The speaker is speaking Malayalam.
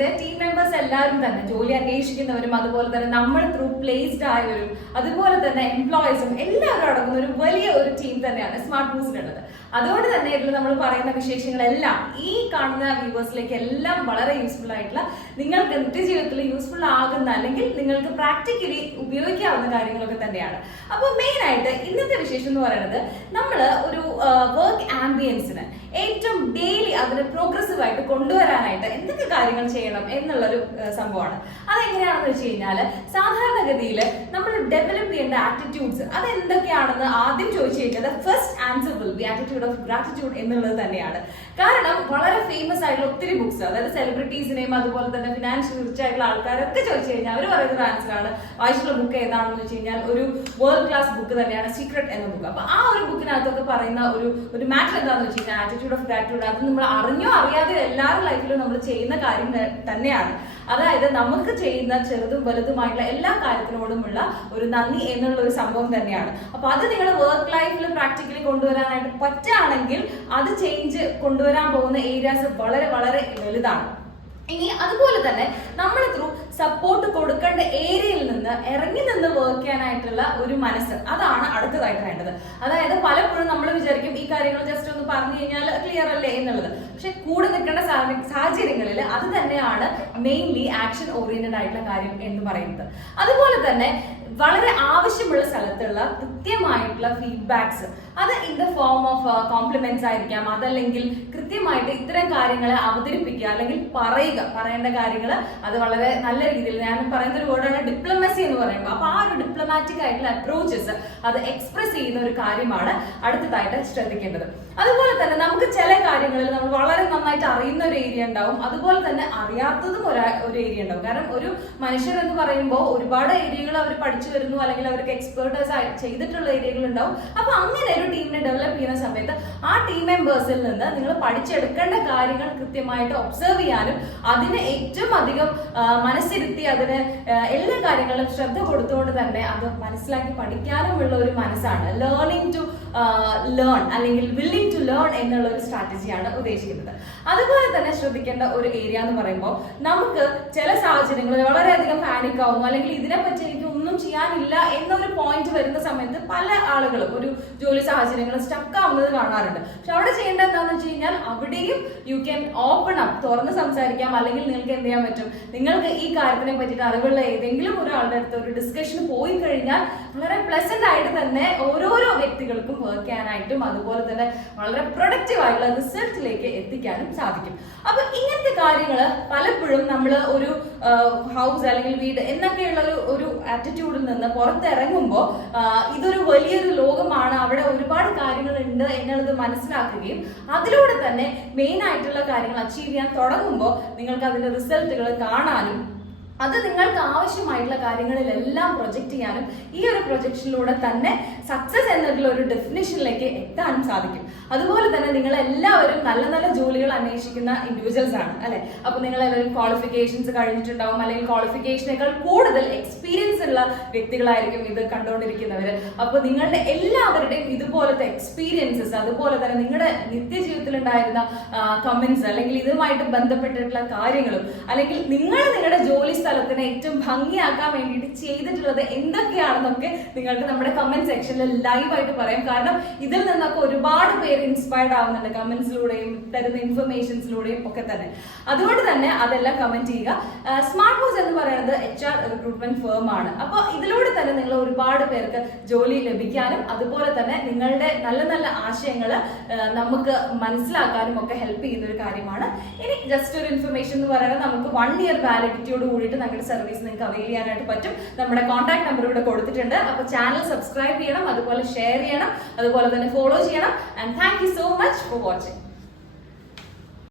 മൂവ്സിന്റെ ടീം മെമ്പേഴ്സ് എല്ലാവരും തന്നെ ജോലി അന്വേഷിക്കുന്നവരും അതുപോലെ തന്നെ നമ്മൾ ത്രൂ പ്ലേസ്ഡ് ആയവരും അതുപോലെ തന്നെ എംപ്ലോയീസും എല്ലാവരും അടങ്ങുന്ന ഒരു വലിയ ഒരു ടീം തന്നെയാണ് സ്മാർട്ട് മൂവ്സിനുള്ളത് അതുകൊണ്ട് തന്നെ ഇതിൽ നമ്മൾ പറയുന്ന വിശേഷങ്ങളെല്ലാം ഈ കാണുന്ന വ്യൂവേഴ്സിലേക്ക് എല്ലാം വളരെ യൂസ്ഫുൾ ആയിട്ടുള്ള നിങ്ങൾക്ക് നിത്യജീവിതത്തിൽ യൂസ്ഫുൾ ആകുന്ന അല്ലെങ്കിൽ നിങ്ങൾക്ക് പ്രാക്ടിക്കലി ഉപയോഗിക്കാവുന്ന കാര്യങ്ങളൊക്കെ തന്നെയാണ്. അപ്പോൾ മെയിൻ ആയിട്ട് ഇന്നത്തെ വിശേഷം എന്ന് പറയുന്നത് നമ്മൾ ഒരു വർക്ക് ആംബിയൻസിന് ഡെയിലി അതിന് പ്രോഗ്രസീവ് ആയിട്ട് കൊണ്ടുവരാനായിട്ട് എന്തൊക്കെ കാര്യങ്ങൾ ചെയ്യണം എന്നുള്ളൊരു സംഭവമാണ്. അതെങ്ങനെയാണെന്ന് വെച്ച് കഴിഞ്ഞാൽ സാധാരണഗതിയിൽ നമ്മൾ ഡെവലപ്പ് ചെയ്യേണ്ട ആറ്റിറ്റ്യൂഡ്സ് അത് എന്തൊക്കെയാണെന്ന് ആദ്യം ചോദിച്ചു കഴിഞ്ഞാൽ first answer will be attitude of gratitude എന്നുള്ളത് തന്നെയാണ്. കാരണം വളരെ ഫേമസ് ആയിട്ടുള്ള ഒത്തിരി ബുക്സ് അതായത് സെലിബ്രിറ്റീസിനെയും അതുപോലെ തന്നെ ഫിനാൻഷ്യൽ റിച്ച് ആയിട്ടുള്ള ആൾക്കാരൊക്കെ ചോദിച്ചു കഴിഞ്ഞാൽ അവർ പറയുന്ന ആൻസർ ആണ്. വായിച്ചിട്ടുള്ള ബുക്ക് ഏതാണെന്ന് വെച്ച് കഴിഞ്ഞാൽ ഒരു വേൾഡ് ക്ലാസ് ബുക്ക് തന്നെയാണ് സീക്രട്ട് എന്ന ബുക്ക് അപ്പൊ ആ ഒരു ബുക്കിനകത്തൊക്കെ പറയുന്ന ഒരു ഒരു മാറ്റർ എന്താണെന്ന് വെച്ച് കഴിഞ്ഞാൽ ആറ്റിറ്റ്യൂഡ് ഓഫ് ഗ്രാറ്റിറ്റ്യൂഡ് അത് നമ്മൾ അറിഞ്ഞോ അറിയാതെ എല്ലാവരുടെ ലൈഫിലും നമ്മൾ ചെയ്യുന്ന കാര്യം തന്നെയാണ്. അതായത് നമുക്ക് ചെയ്യുന്ന ചെറുതും വലുതുമായിട്ടുള്ള എല്ലാ കാര്യത്തിനോടുമുള്ള ഒരു നന്ദി എന്നുള്ള ഒരു സംഭവം തന്നെയാണ്. അപ്പൊ അത് നിങ്ങൾ വർക്ക് ലൈഫിൽ പ്രാക്ടിക്കലി കൊണ്ടുവരാനായിട്ട് പറ്റുകയാണെങ്കിൽ അത് ചേഞ്ച് കൊണ്ടുവരാൻ പോകുന്ന ഏരിയാസ് വളരെ വളരെ വലുതാണ്. ഇനി അതുപോലെ തന്നെ നമ്മൾ ത്രൂ സപ്പോർട്ട് കൊടുക്കേണ്ട ഏരിയയിൽ നിന്ന് ഇറങ്ങി നിന്ന് വർക്ക് ചെയ്യാനായിട്ടുള്ള ഒരു മനസ്സ് അതാണ് അടുത്തതായിട്ട് വേണ്ടത്. അതായത് പലപ്പോഴും നമ്മൾ വിചാരിക്കും ഈ കാര്യങ്ങൾ ജസ്റ്റ് ഒന്ന് പറഞ്ഞു കഴിഞ്ഞാൽ ക്ലിയർ അല്ലേ എന്നുള്ളത്. പക്ഷെ കൂടെ നിൽക്കേണ്ട സാഹ- സാഹചര്യങ്ങളിൽ അത് തന്നെയാണ് മെയിൻലി ആക്ഷൻ ഓറിയന്റഡ് ആയിട്ടുള്ള കാര്യം എന്ന് പറയുന്നത്. അതുപോലെ തന്നെ വളരെ ആവശ്യമുള്ള സ്ഥലത്തുള്ള കൃത്യമായിട്ടുള്ള ഫീഡ്ബാക്സ് അത് in the form of compliments ആയിരിക്കാം. അതല്ലെങ്കിൽ കൃത്യമായിട്ട് ഇത്തരം കാര്യങ്ങളെ അവതരിപ്പിക്കുക അല്ലെങ്കിൽ പറയുക. പറയേണ്ട കാര്യങ്ങൾ അത് വളരെ നല്ല രീതിയിൽ ഞാൻ പറയുന്ന ഒരു വേർഡാണ് ഡിപ്ലോമസി എന്ന് പറയുമ്പോൾ. അപ്പൊ ആ ഒരു ഡിപ്ലോമാറ്റിക് ആയിട്ടുള്ള അപ്രോച്ചസ് അത് എക്സ്പ്രസ് ചെയ്യുന്ന ഒരു കാര്യമാണ് അടുത്തതായിട്ട് ശ്രദ്ധിക്കേണ്ടത്. അതുപോലെ തന്നെ നമുക്ക് ചില കാര്യങ്ങളിൽ നമ്മൾ വളരെ നന്നായിട്ട് അറിയുന്ന ഒരു ഏരിയ ഉണ്ടാവും. അതുപോലെ തന്നെ അറിയാത്തതും ഒരു ഒരു ഏരിയ ഉണ്ടാവും. കാരണം ഒരു മനുഷ്യർ എന്ന് പറയുമ്പോൾ ഒരുപാട് ഏരിയകൾ അവർ പഠിച്ചു വരുന്നു അല്ലെങ്കിൽ അവർക്ക് എക്സ്പേർട്ടേഴ്സ് ചെയ്തിട്ടുള്ള ഏരിയകൾ ഉണ്ടാവും. അപ്പൊ അങ്ങനെ ഒരു ടീമിനെ ഡെവലപ്പ് ചെയ്യുന്ന സമയത്ത് ആ ടീം മെമ്പേഴ്സിൽ നിന്ന് നിങ്ങൾ പഠിച്ചെടുക്കേണ്ട കാര്യങ്ങൾ കൃത്യമായിട്ട് ഒബ്സർവ് ചെയ്യാനും അതിനെ ഏറ്റവും അധികം മനസ്സിരുത്തി അതിന് എല്ലാ കാര്യങ്ങളിലും ശ്രദ്ധ കൊടുത്തുകൊണ്ട് തന്നെ അത് മനസ്സിലാക്കി പഠിക്കാനുമുള്ള ഒരു മനസ്സാണ്. ലേണിംഗ് ടു ലേൺ അല്ലെങ്കിൽ വില്ലിംഗ് ടു ലേൺ എന്നുള്ള ഒരു സ്ട്രാറ്റജിയാണ് ഉദ്ദേശിക്കുന്നത്. അതുപോലെ തന്നെ ശ്രദ്ധിക്കേണ്ട ഒരു ഏരിയ എന്ന് പറയുമ്പോൾ നമുക്ക് ചില സാഹചര്യങ്ങളിൽ വളരെയധികം പാനിക് ആവും അല്ലെങ്കിൽ ഇതിനെപ്പറ്റി എനിക്ക് ഒന്നും ചെയ്യാനില്ല എന്നൊരു പോയിന്റ് വരുന്ന സമയത്ത് പല ആളുകളും ഒരു ജോലി സാഹചര്യങ്ങൾ സ്റ്റക്ക് ആവുന്നത് കാണാറുണ്ട്. പക്ഷെ അവിടെ ചെയ്യേണ്ട എന്താണെന്ന് വെച്ച് കഴിഞ്ഞാൽ അവിടെയും യു ക്യാൻ ഓപ്പൺ അപ്പ് തുറന്ന് സംസാരിക്കാം. അല്ലെങ്കിൽ നിങ്ങൾക്ക് എന്ത് ചെയ്യാൻ പറ്റും? നിങ്ങൾക്ക് ഈ കാര്യത്തിനെ പറ്റിയിട്ട് അറിവുള്ള ഏതെങ്കിലും ഒരാളുടെ അടുത്ത് ഒരു ഡിസ്കഷൻ പോയി കഴിഞ്ഞാൽ വളരെ പ്ലസന്റ് ആയിട്ട് തന്നെ ഓരോരോ വ്യക്തികൾക്കും വർക്ക് ചെയ്യാനായിട്ടും അതുപോലെ തന്നെ വളരെ പ്രൊഡക്റ്റീവ് ആയിട്ടുള്ള റിസൾട്ടിലേക്ക് എത്തിക്കാനും സാധിക്കും. അപ്പൊ ഇങ്ങനത്തെ കാര്യങ്ങൾ പലപ്പോഴും നമ്മൾ ഒരു ഹൗസ് അല്ലെങ്കിൽ വീട് എന്നൊക്കെയുള്ള ഒരു ഒരു ആറ്റിറ്റ്യൂഡിൽ നിന്ന് പുറത്തിറങ്ങുമ്പോൾ ഇതൊരു വലിയൊരു ലോകമാണ്. അവിടെ ഒരുപാട് കാര്യങ്ങൾ ഉണ്ട് എന്നുള്ളത് മനസ്സിലാക്കുകയും അതിലൂടെ തന്നെ മെയിൻ ആയിട്ടുള്ള കാര്യങ്ങൾ അച്ചീവ് ചെയ്യാൻ തുടങ്ങുമ്പോൾ നിങ്ങൾക്ക് അതിന്റെ റിസൾട്ടുകൾ കാണാനും അത് നിങ്ങൾക്ക് ആവശ്യമായിട്ടുള്ള കാര്യങ്ങളിലെല്ലാം പ്രൊജക്റ്റ് ചെയ്യാനും ഈ ഒരു പ്രൊജക്ഷനിലൂടെ തന്നെ സക്സസ് എന്നുള്ള ഒരു ഡെഫിനേഷനിലേക്ക് എത്താനും സാധിക്കും. അതുപോലെ തന്നെ നിങ്ങൾ എല്ലാവരും നല്ല നല്ല ജോലികൾ അന്വേഷിക്കുന്ന ഇൻഡിവിജ്വൽസ് ആണ് അല്ലെ? അപ്പൊ നിങ്ങൾ എല്ലാവരും ക്വാളിഫിക്കേഷൻസ് കഴിഞ്ഞിട്ടുണ്ടാവും അല്ലെങ്കിൽ ക്വാളിഫിക്കേഷനേക്കാൾ കൂടുതൽ എക്സ്പീരിയൻസ് ഉള്ള വ്യക്തികളായിരിക്കും ഇത് കണ്ടുകൊണ്ടിരിക്കുന്നവർ അപ്പൊ നിങ്ങളുടെ എല്ലാവരുടെയും ഇതുപോലത്തെ എക്സ്പീരിയൻസസ് അതുപോലെ തന്നെ നിങ്ങളുടെ നിത്യജീവിതത്തിൽ ഉണ്ടായിരുന്ന കമന്റ്സ് അല്ലെങ്കിൽ ഇതുമായിട്ട് ബന്ധപ്പെട്ടിട്ടുള്ള കാര്യങ്ങളും അല്ലെങ്കിൽ നിങ്ങൾ നിങ്ങളുടെ ജോലി സ്ഥലത്തിനെ ഏറ്റവും ഭംഗിയാക്കാൻ വേണ്ടിയിട്ട് ചെയ്തിട്ടുള്ളത് എന്തൊക്കെയാണെന്നൊക്കെ നിങ്ങൾക്ക് നമ്മുടെ കമന്റ് സെക്ഷനിൽ ലൈവായിട്ട് പറയാം. കാരണം ഇതിൽ നിന്നൊക്കെ ഒരുപാട് പേര് ഇൻസ്പയർഡ് ആവുന്നുണ്ട് കമന്റ്സിലൂടെയും തരുന്ന ഇൻഫർമേഷൻസിലൂടെയും ഒക്കെ തന്നെ. അതുകൊണ്ട് തന്നെ അതെല്ലാം കമന്റ് ചെയ്യുക. സ്മാർട്ട് മൂസ് എന്ന് പറയുന്നത് എച്ച് ആർ റിക്രൂട്ട്മെന്റ് ഫേം ആണ്. അപ്പോൾ ഇതിലൂടെ തന്നെ നിങ്ങൾ ഒരുപാട് പേർക്ക് ജോലി ലഭിക്കാനും അതുപോലെ തന്നെ നിങ്ങളുടെ നല്ല നല്ല ആശയങ്ങൾ നമുക്ക് മനസ്സിലാക്കാനും ഒക്കെ ഹെൽപ്പ് ചെയ്യുന്ന ഒരു കാര്യമാണ്. ഇനി ജസ്റ്റ് ഒരു ഇൻഫർമേഷൻ എന്ന് പറയുന്നത് നമുക്ക് വൺ ഇയർ വാലിഡിറ്റിയോട് കൂടിയിട്ട് നമ്മുടെ സർവീസ് നിങ്ങൾക്ക് അവൈൽ ചെയ്യാനായിട്ട് പറ്റും. നമ്മുടെ കോൺടാക്ട് നമ്പർ ഇവിടെ കൊടുത്തിട്ടുണ്ട്. അപ്പോൾ ചാനൽ സബ്സ്ക്രൈബ് ചെയ്യണം അതുപോലെ ഷെയർ ചെയ്യണം അതുപോലെ തന്നെ ഫോളോ ചെയ്യണം. And thank so much for watching